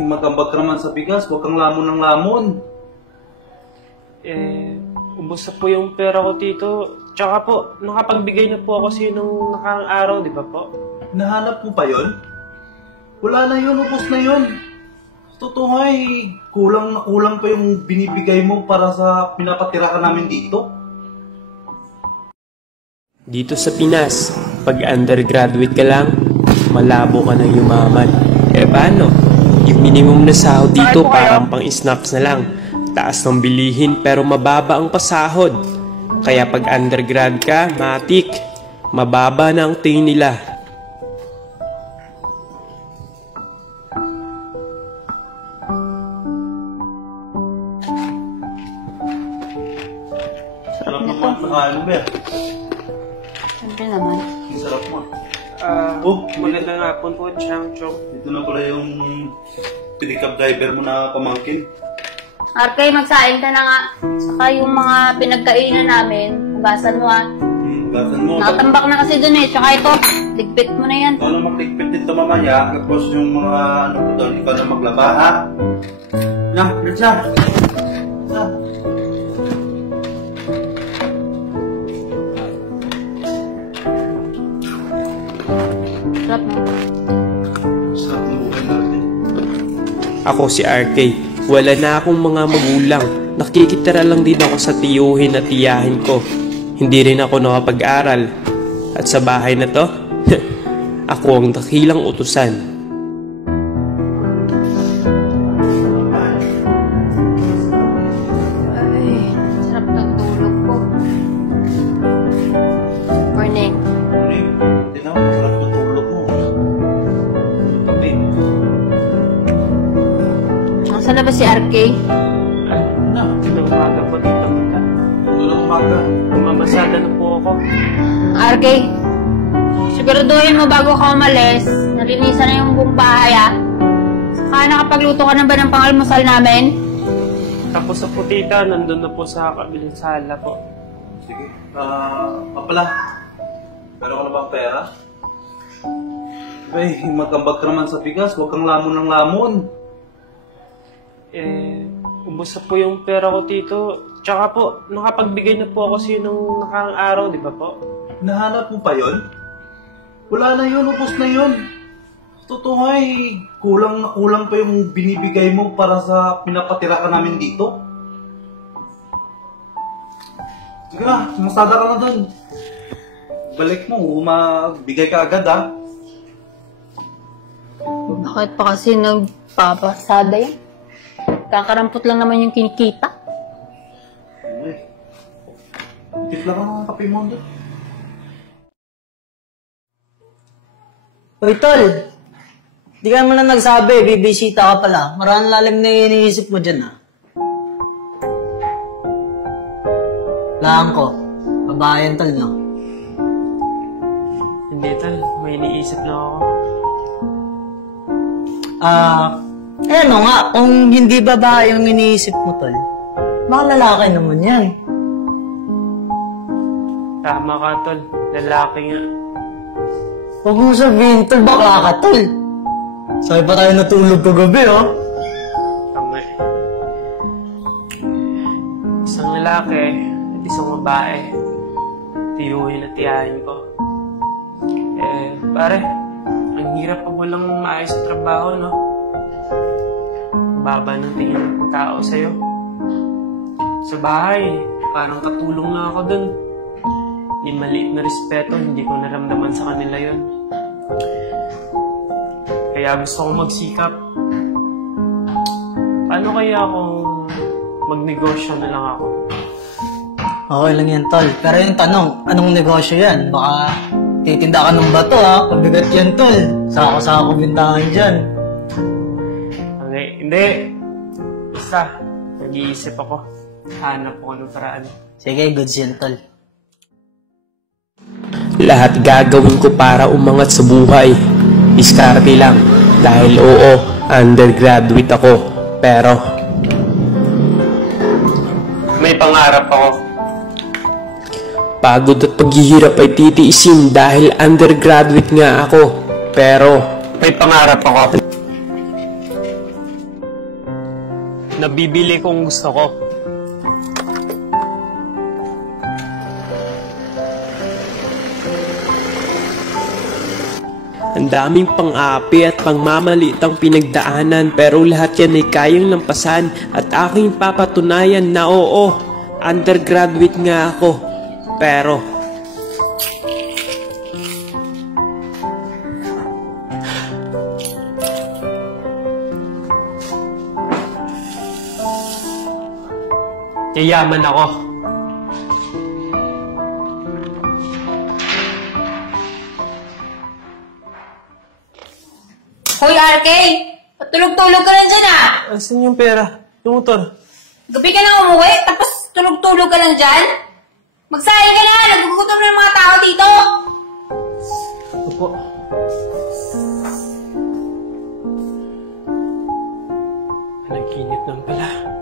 Magambag ka naman sa bigas. Huwag kang lamon ng lamon. Ubos na po yung pera ko, Tito. Tsaka po, nakapagbigay na po ako sa'yo nung nakarang araw, di ba po? Nahanap mo pa yon? Wala na yun. Ubos na yun. Totoo nga kulang na kulang pa yung binibigay mo para sa pinapatirahan namin dito. Dito sa Pinas, pag undergraduate ka lang, malabo ka nang yumaman. Paano? Yung minimum na sahod dito parang pang snacks na lang. Taas ng bilihin pero mababa ang pasahod. Kaya pag undergrad ka, matik, mababa na ang tingin nila. Sarap naman. Ano ba? Siyempre naman. Ang sarap mo. Magandang hapon po, Chang Chong. Dito na pala yung pick-up driver mo na pamangkin. Arkay, magsaing ka na nga. Saka yung mga pinagkainan namin, hugasan mo Hugasan mo. Nakatambak na kasi dun Tsaka ito, ligpit mo na yan. Ano magligpit dito mamaya, tapos yung mga ano ko doon, ikaw na maglaba, ha? Na, Richard! Sarap mo. Sarap ng buhay natin. Ako si RK. Wala na akong mga magulang. Nakikitira lang din ako sa tiyuhin at tiyahin ko. Hindi rin ako nakapag-aral. At sa bahay na to, ako ang dakilang utusan. Ay, sarap ng tulog ko. Morning. Hindi na, sarap ng tulog mo. Tabi. Nasaan na ba si RK? Ito umaga po dito. Tulog umaga. Mamasada na po ako. RK, siguraduhin mo bago ka umalis, nalinisan na yung buong bahay Saka nakapagluto ka na ba ng pang-almusal namin? Tapos sa po, Tita, nandun na po sa kabilang sala po. Sige. Pala. Meron ka na bang pera? Magambag ka naman sa bigas. Huwag kang lamon ng lamon. Ubos na po yung pera ko, Tito. Tsaka po, nakapagbigay na po ako sa'yo nung nakarang araw, di ba po? Nahanap mo pa yon? Wala na yun. Ubos na yun. Totoo nga kulang na kulang pa yung binibigay mo para sa pinapatirahan namin dito. Sige na, sumasada ka na dun. Balik mo, magbigay ka agad ha. Bakit pa kasi nagpapasada yan? Kakarampot lang naman yung kinikita. Tipla ka ng kape mo doon. Uy, Tol! Di ka mo na nagsabi, bibisita ka pala. Maraming lalim na iniisip mo dyan, Laan ko. Babayan, Tol, no? Hindi, Tol. May iniisip lang ako. Ano nga, kung hindi babae yung iniisip mo, Tol, baka lalaki naman yan. Tama ka, Tol. Lalaki nga. Huwag mo sabihin, Tol, bakla ka, Tol. Sabi pa tayo natulog kagabi, Tama eh. Isang lalaki at isang babae. Tiyuhin at tiyahin ko. Pare, ang hirap pag walang maayos sa trabaho, no? Baba ng tingin ng tao sa'yo. Sa bahay, parang katulong na ako dun. Yung maliit na respeto, hindi ko naramdaman sa kanila yon. Kaya gusto kong magsikap. Paano kaya kung magnegosyo na lang ako? Okay lang yan, Tol. Pero yung tanong, anong negosyo yan? Baka titinda ka ng bato, Pabigat yan, Tol. Sako-sako bintahan dyan. Okay, hindi. Basta, nag-iisip ako. Hanap ko ng paraan. Sige, goods yan, Tol. Lahat gagawin ko para umangat sa buhay. Diskarte lang. Dahil oo, undergraduate ako. Pero may pangarap ako. Pagod at paghihirap ay titiisin dahil undergraduate nga ako. Pero may pangarap ako. Nabibili kung gusto ko. Ang daming pang-api at pangmamaliit ang pinagdaanan pero lahat yan ay kayang lampasan at aking papatunayan na oo, undergraduate nga ako. Pero yayaman ako. Hoy, RK! Tulog-tulog ka lang dyan ah! Asan yung pera? Yung motor? Gabi ka na umuwi, tapos tulog-tulog ka lang dyan? Magsahin ka na! Nagugutom na yung mga tao dito! Opo. Nag-init lang pala.